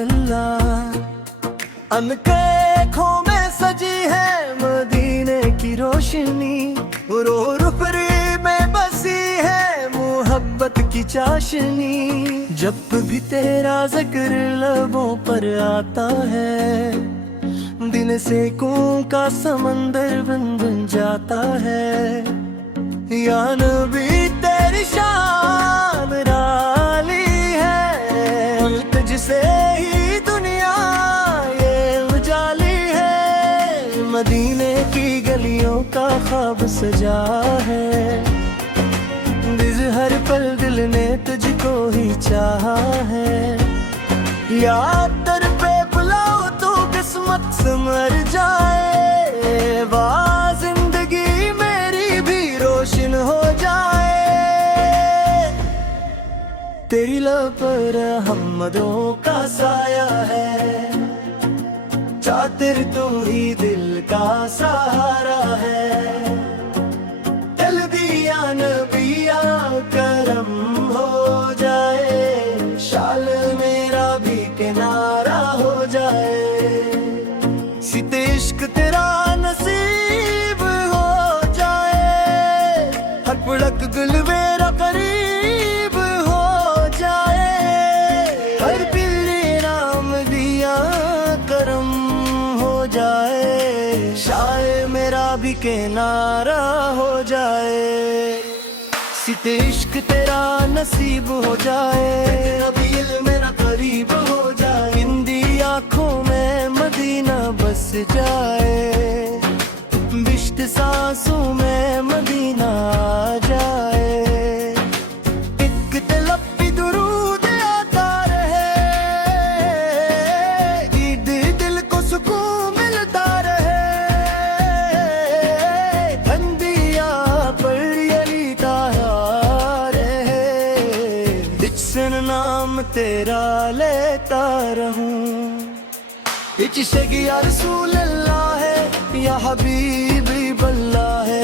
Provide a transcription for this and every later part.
अल्लाह। अनके आँखों में सजी है मदीने की रोशनी, रो रुपरी में बसी है मोहब्बत की चाशनी। जब भी तेरा जिक्र लबों पर आता है, दिल से कूं का समंदर बन जाता है। या नबी तेरी शान राली है, तुझसे ही दुनिया ये उजाली है। मदीने की गलियों का ख्वाब सजा है, हर पल दिल ने तुझको ही चाहा है। याद दर पे बुलाओ तो किस्मत संवर जाए, वाह जिंदगी मेरी भी रोशन हो जाए। तेरी लब पर रहमतों का साया है, चातिर तू ही दिल का सहारा है। दिल दिया नबिया करम हो जाए, शाल मेरा भी किनारा हो जाए। सीते इश्क तेरा नसीब हो जाए, हर पुड़क गुल मेरा करीब हो जाए। हर पिल्ली नाम दिया करम हो जाए, शायद मेरा भी किनारा हो जाए। सीते इश्क तेरा नसीब हो जाए, नबी मेरा करीब हो जाए। हिंदी आँखों में मदीना बस जाए, बिश्त सांसों में मदीना आ जाए। एक तलपी दुरूद आता रहे, ईद दिल को सुकून मिलता रहे। ठंडिया पड़ी अली तारा रहे, जिसन नाम तेरा लेता रहूं। इश्क़ या रसूल अल्लाह है, या हबीबी बल्ला है।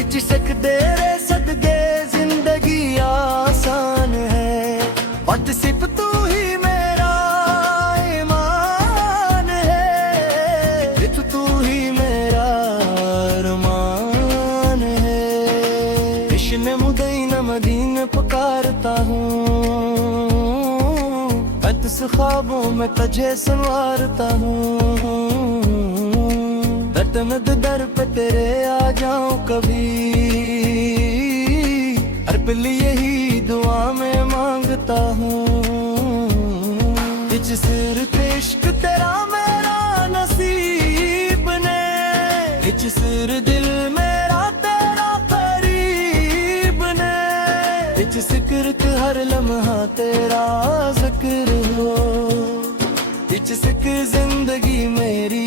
इश्क़ तेरे सदके जिंदगी आसान है, और सिर्फ तू ही मेरा ईमान है। सिर्फ तू ही मेरा अरमान है। इश्क़ मुदीना मदीना पुकारता हूँ, ख्वाबों में तुझे संवारता हूँ। दर्द दर पे तेरे आ जाऊं कभी, हर पल यही दुआ में मांगता हूँ। सिर पे इश्क तेरा मेरा नसीब ने, सिर दिल मेरा तेरा करीब ने। जिक्र हर लम्हा तेरा जिक्र हो, जिक्र जिंदगी मेरी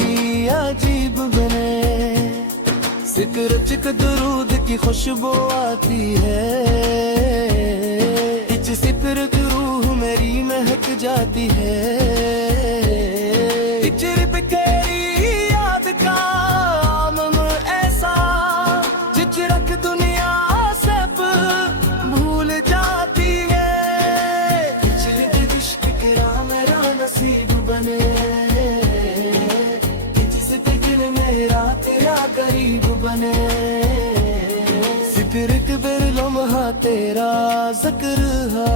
अजीब बने। जिक्र चिक दुरूद की खुशबू आती है, जिक्र की रूह मेरी महक जाती है। जिक्र तेरी याद का आमम ऐसा, जिक्र दुनिया सब भूल जाती है। इश्क तेरा मेरा नसीब बने, जिससे दिल मेरा तेरा करीब बने। फिर बेर लम्हा तेरा जिक्र है,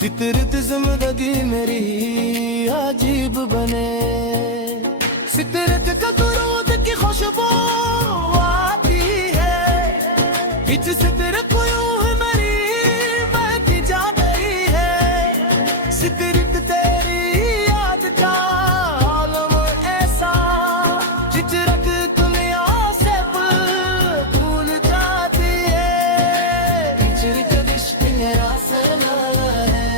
फितरत जिंदगी मेरी अजीब बने। फितरत का दुरूद की खुशबू आती है, जिससे तेरे कोयूं मेरी बहती जा गई है। फितरत तेरी याद का आलम ऐसा, जिचरक दुनिया से भूल जाती है। जिचरक इश्क मेरा सना है,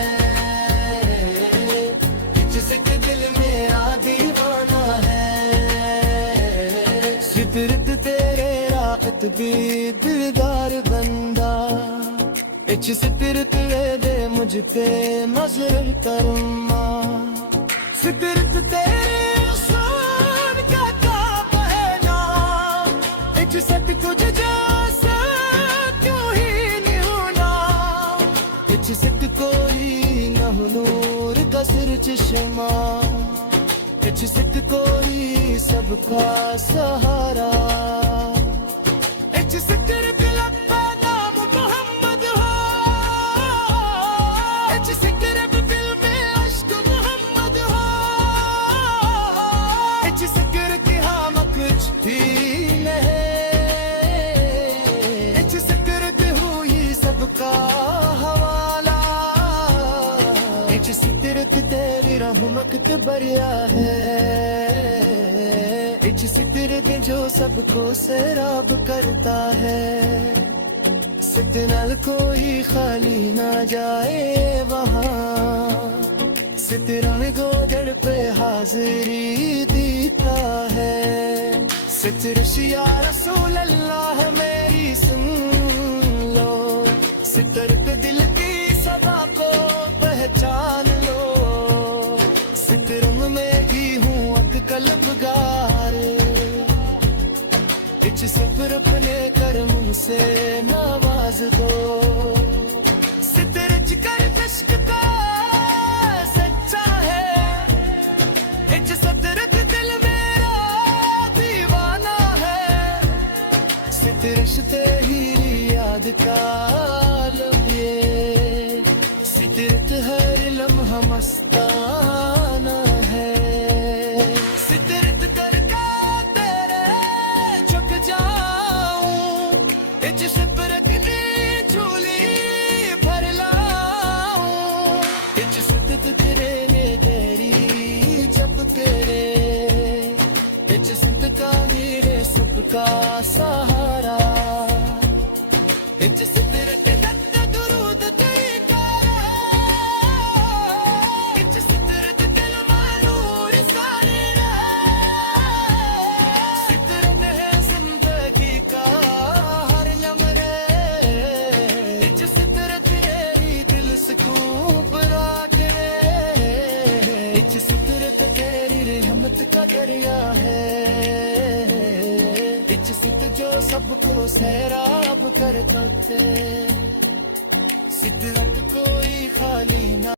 जिसके दिल मेरा दीवाना है। फितरत तेरे राहत भी दिलदार बंदा, फितरत दे मुझ पे नजर करमा। फितरत तेरे उसूल का पहना, सब कुछ जैसा क्यों ही नहीं होना। जिसक कोई न हो नूर का सिर चश्मा इच सिक कोई सबका सहारा इच सिकर लंबा नाम मोहम्मद हो इच सिकर दिल में अश्क मोहम्मद हो इच सिकर की हम कुछ भी नहीं इच सिकर की हुई सबका हवाला इच सिकर की तेरी रहमत के बरिया है इच सितर के जो सबको सैराब करता है सितरल कोई खाली ना जाए वहाँ सितरल गोदड़ पे हाजिरी देता है सितरश या रसूल अल्लाह मेरी सुन लो सितर पे दिल की सदा को पहचान लो सितरंग में ही हूँ अक कल्बगार इच सितर अपने करम से नवाज दो सितर जिकर कश्क का सच्चा है इच सितर दिल मेरा दीवाना है सितर रिश्ते ही याद का आलम ये सितर हर लम्हा मस्ताना है सितर करके तेरे झुक जाऊं इच सितर की झोली भर लाऊं इच सितर तेरे ने तेरी जब तेरे इच सितर का मेरे सबका सहारा इच सितर के दुरूद तेरी कारा इच सितर के दिल मानूर सारे सितर है जिंदगी का हर लम्हे इच सितर तेरी दिल सुकून बराके इच सितर तेरी रहमत का दरिया है इच सितर जो सबको सैराब कर सकते सितरत कोई खाली ना